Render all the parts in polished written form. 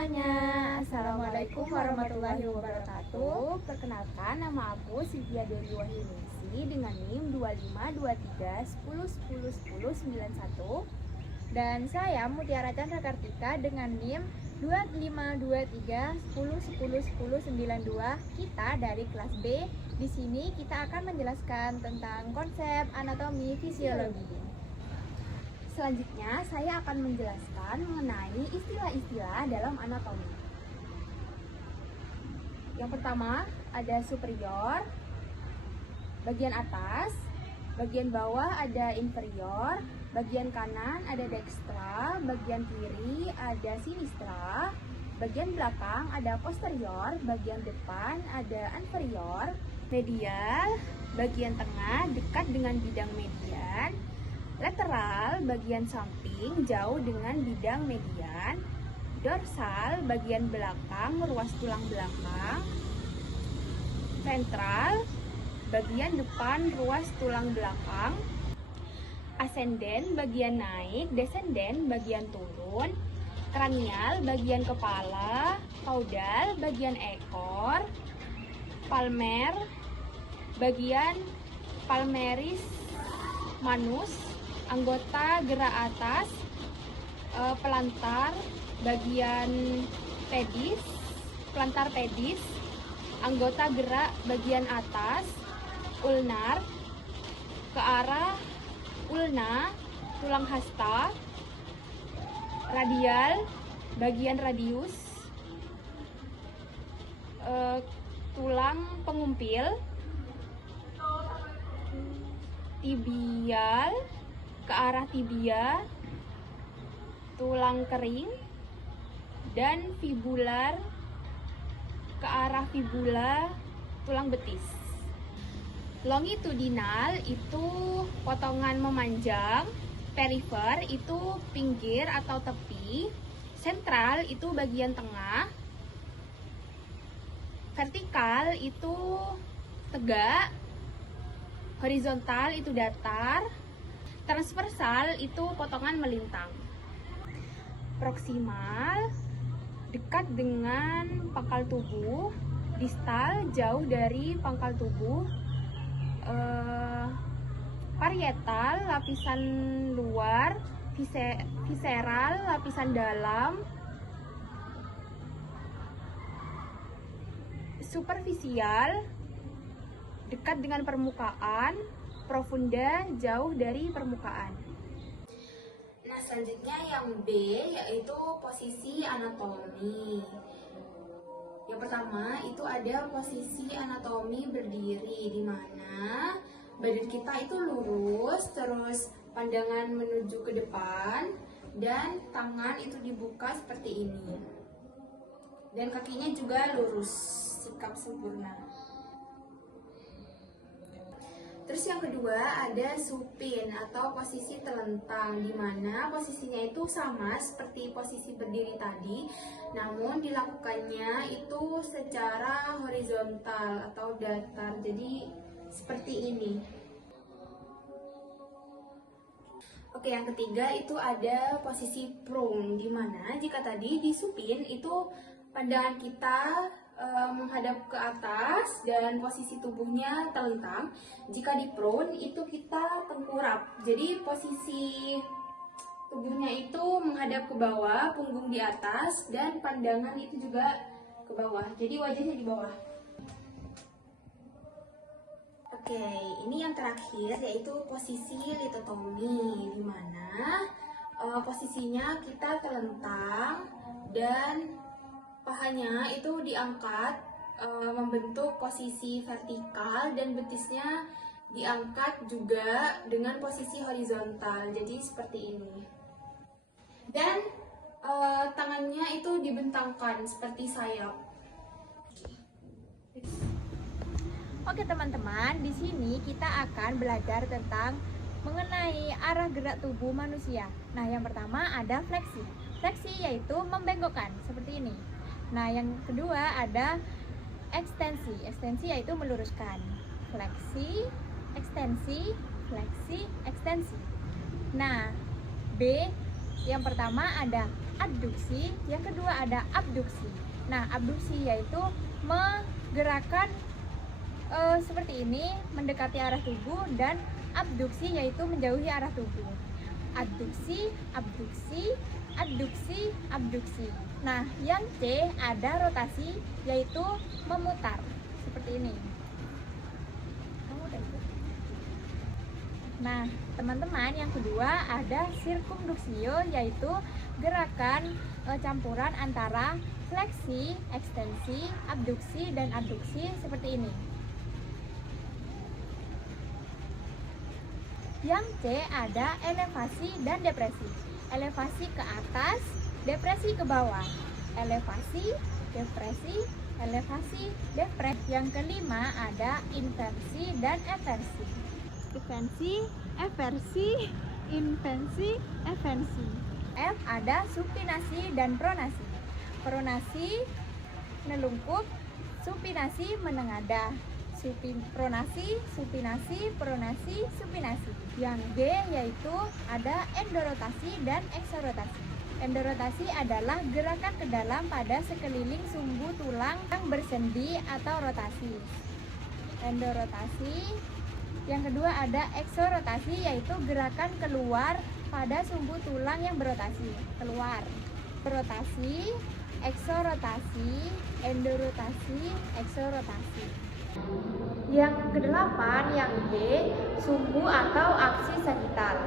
semuanya, Assalamualaikum warahmatullahi wabarakatuh. Perkenalkan, nama aku Sylvia Dewi Wahyuningsi dengan NIM 252310101091. Dan saya Mutiara Chandra Kartika dengan NIM 252310101092. Kita dari kelas B. Di sini kita akan menjelaskan tentang konsep anatomi fisiologi. Selanjutnya, saya akan menjelaskan mengenai istilah-istilah dalam anatomi. Yang pertama, ada superior, bagian atas, bagian bawah ada inferior, bagian kanan ada dextra, bagian kiri ada sinistra, bagian belakang ada posterior, bagian depan ada inferior, medial, bagian tengah dekat dengan bidang median, lateral, bagian samping jauh dengan bidang median, dorsal, bagian belakang ruas tulang belakang, ventral, bagian depan ruas tulang belakang, ascendent, bagian naik, descendant, bagian turun, kranial, bagian kepala, caudal, bagian ekor, palmer, bagian palmaris manus, anggota gerak atas, pelantar, bagian pedis, pelantar pedis, anggota gerak bagian atas, ulnar, ke arah ulna, tulang hasta, radial, bagian radius, tulang pengumpil, tibial, ke arah tibia, tulang kering, dan fibular, ke arah fibula, tulang betis. Longitudinal itu potongan memanjang, perifer itu pinggir atau tepi, sentral itu bagian tengah, vertikal itu tegak, horizontal itu datar, transversal itu potongan melintang. Proksimal dekat dengan pangkal tubuh, distal jauh dari pangkal tubuh, parietal lapisan luar, visceral lapisan dalam, superficial dekat dengan permukaan, profunda jauh dari permukaan. Nah, selanjutnya yang B yaitu posisi anatomi. Yang pertama itu ada posisi anatomi berdiri, di mana badan kita itu lurus, terus pandangan menuju ke depan, dan tangan itu dibuka seperti ini. Dan kakinya juga lurus, sikap sempurna. Terus yang kedua ada supin atau posisi telentang, di mana posisinya itu sama seperti posisi berdiri tadi, namun dilakukannya itu secara horizontal atau datar, jadi seperti ini. Oke, yang ketiga itu ada posisi prone, di mana jika tadi di supin itu pandangan kita menghadap ke atas dan posisi tubuhnya telentang. Jika di prone itu kita tengkurap, jadi posisi tubuhnya itu menghadap ke bawah, punggung di atas, dan pandangan itu juga ke bawah, jadi wajahnya di bawah. Oke, ini yang terakhir yaitu posisi litotomi, di mana posisinya kita telentang dan pahanya itu diangkat membentuk posisi vertikal, dan betisnya diangkat juga dengan posisi horizontal, jadi seperti ini. Dan tangannya itu dibentangkan seperti sayap. Oke teman-teman, di sini kita akan belajar tentang mengenai arah gerak tubuh manusia. Nah, yang pertama ada fleksi. Fleksi yaitu membengkokkan seperti ini. Nah, yang kedua ada ekstensi. Ekstensi yaitu meluruskan. Fleksi, ekstensi, fleksi, ekstensi. Nah, B yang pertama ada adduksi, yang kedua ada abduksi. Nah, abduksi yaitu menggerakkan seperti ini, mendekati arah tubuh, dan abduksi yaitu menjauhi arah tubuh. Adduksi, abduksi, adduksi, abduksi. Nah, yang C ada rotasi yaitu memutar seperti ini. Nah, teman-teman, yang kedua ada sirkumduksio yaitu gerakan campuran antara fleksi, ekstensi, abduksi, dan adduksi seperti ini. Yang C ada elevasi dan depresi. Elevasi ke atas, depresi ke bawah. Elevasi, depresi, elevasi, depresi. Yang kelima ada inversi dan eversi. Inversi, eversi, inversi, eversi. F ada supinasi dan pronasi. Pronasi menelungkup, supinasi menengadah. Pronasi, supinasi, pronasi, supinasi. Yang G yaitu ada endorotasi dan eksorotasi. Endorotasi adalah gerakan ke dalam pada sekeliling sumbu tulang yang bersendi atau rotasi. Endorotasi. Yang kedua ada eksorotasi yaitu gerakan keluar pada sumbu tulang yang berotasi, keluar. Rotasi, eksorotasi, endorotasi, eksorotasi. Yang kedelapan, yang G, sumbu atau aksi sagital.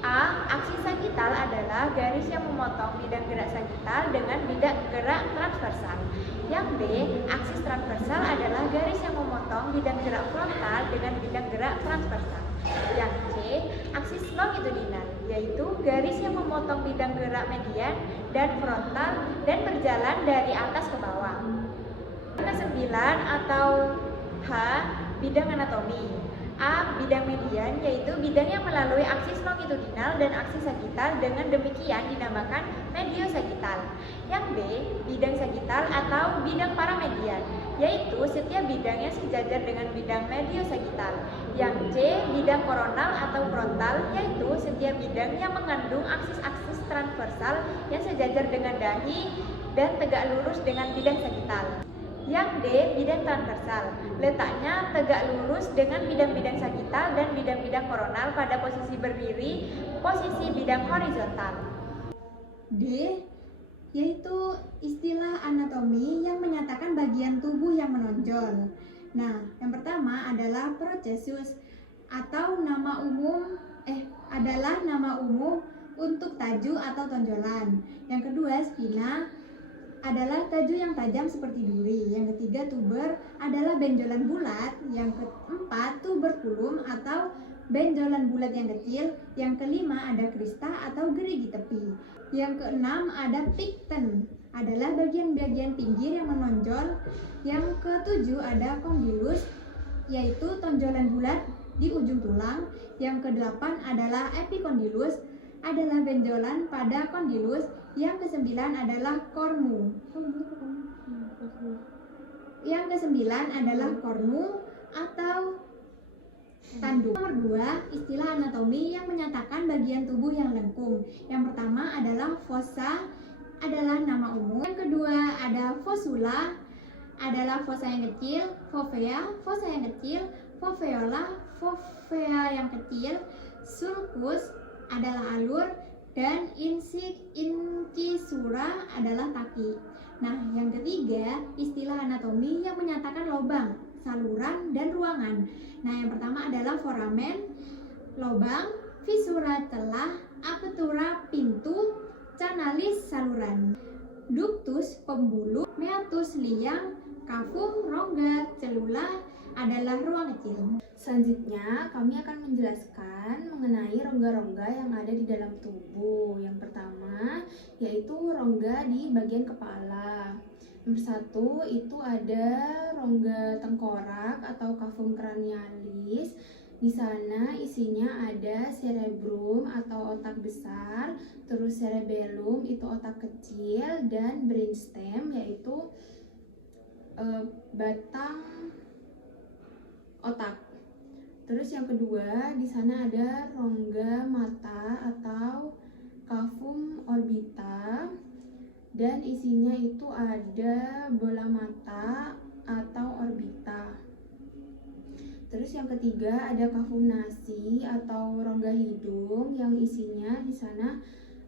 A. Aksi sagital adalah garis yang memotong bidang gerak sagital dengan bidang gerak transversal. Yang B. Aksis transversal adalah garis yang memotong bidang gerak frontal dengan bidang gerak transversal. Yang C. Aksis longitudinal, yaitu garis yang memotong bidang gerak median dan frontal dan berjalan dari atas ke bawah. Yang ke-9 atau H. Bidang anatomi. A. Bidang median, yaitu bidang yang melalui aksis longitudinal dan aksis sagital, dengan demikian dinamakan mediosagital. Yang B. Bidang sagital atau bidang paramedian, yaitu setiap bidang yang sejajar dengan bidang mediosagital. Yang C. Bidang koronal atau frontal, yaitu setiap bidang yang mengandung aksis-aksis transversal yang sejajar dengan dahi dan tegak lurus dengan bidang sagital. Yang D. Bidang transversal, letaknya tegak lurus dengan bidang-bidang sagital dan bidang-bidang koronal pada posisi berdiri, posisi bidang horizontal. D. Yaitu istilah anatomi yang menyatakan bagian tubuh yang menonjol. Nah, yang pertama adalah procesus atau adalah nama umum untuk taju atau tonjolan. Yang kedua, spina adalah taju yang tajam seperti duri. Yang ketiga, tuber adalah benjolan bulat. Yang keempat, tuberculum atau benjolan bulat yang kecil. Yang kelima ada krista atau gerigi tepi. Yang keenam ada picten, adalah bagian-bagian pinggir yang menonjol. Yang ketujuh ada condylus, yaitu tonjolan bulat di ujung tulang. Yang kedelapan adalah epicondylus, adalah benjolan pada condylus. Yang kesembilan adalah cornu. Yang kesembilan adalah cornu atau tanduk. Nomor 2, istilah anatomi yang menyatakan bagian tubuh yang lengkung. Yang pertama adalah fossa, adalah nama umum. Yang kedua ada fossula, adalah fossa yang kecil. Fovea, fossa yang kecil. Foveola, fovea yang kecil. Sulcus adalah alur, dan incisura adalah kaki. Nah, yang ketiga, istilah anatomi yang menyatakan lubang, saluran, dan ruangan. Nah, yang pertama adalah foramen, lubang, fissura celah, apertura pintu, canalis saluran, ductus pembuluh, meatus liang, cavum rongga, celula adalah ruang kecil. Selanjutnya, kami akan menjelaskan mengenai rongga-rongga yang ada di dalam tubuh. Yang pertama, yaitu rongga di bagian kepala. Nomor 1 itu ada rongga tengkorak atau cavum cranialis. Di sana isinya ada cerebrum atau otak besar, terus cerebellum itu otak kecil, dan brainstem yaitu batang otak. Terus yang kedua, di sana ada rongga mata atau cavum orbita. dan isinya itu ada bola mata atau orbita. Terus yang ketiga ada kafum nasi atau rongga hidung yang isinya di sana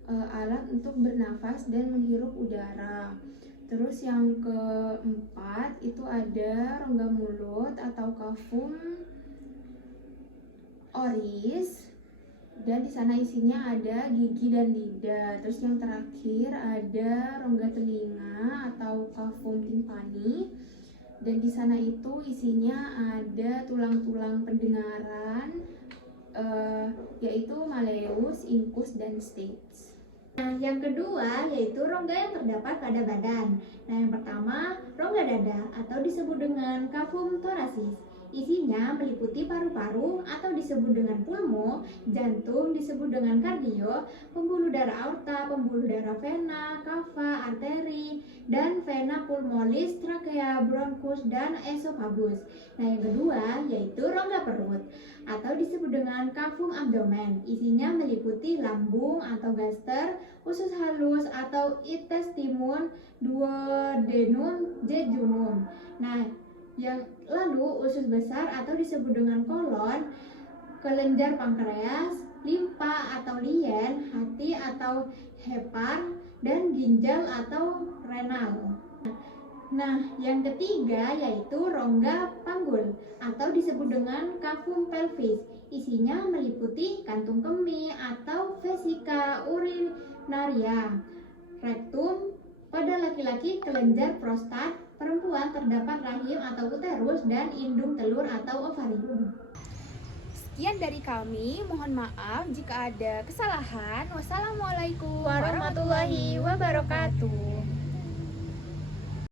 alat untuk bernafas dan menghirup udara. Terus yang keempat itu ada rongga mulut atau kafum oris dan di sana isinya ada gigi dan lidah. Terus yang terakhir ada rongga telinga atau kafum timpani dan di sana itu isinya ada tulang-tulang pendengaran yaitu malleus, incus, dan stapes. Nah, yang kedua yaitu rongga yang terdapat pada badan. Nah, yang pertama, rongga dada atau disebut dengan kafum thoracis. Isinya meliputi paru-paru atau disebut dengan pulmo, jantung disebut dengan kardio, pembuluh darah aorta, pembuluh darah vena, kava, arteri, dan vena pulmonis, trakea, bronkus, dan esofagus. Nah, yang kedua yaitu rongga perut atau disebut dengan kafum abdomen. Isinya meliputi lambung atau gaster, usus halus atau intestinum, duodenum, jejunum. Nah, yang lalu usus besar atau disebut dengan kolon, kelenjar pankreas, limpa atau lien, hati atau hepar, dan ginjal atau renal. Nah, yang ketiga yaitu rongga panggul atau disebut dengan kafum pelvis. Isinya meliputi kantung kemih atau vesika urinaria, rektum, pada laki-laki kelenjar prostat, perempuan terdapat rahim atau uterus, dan indung telur atau ovarium. Sekian dari kami, mohon maaf jika ada kesalahan. Wassalamualaikum Warahmatullahi wabarakatuh.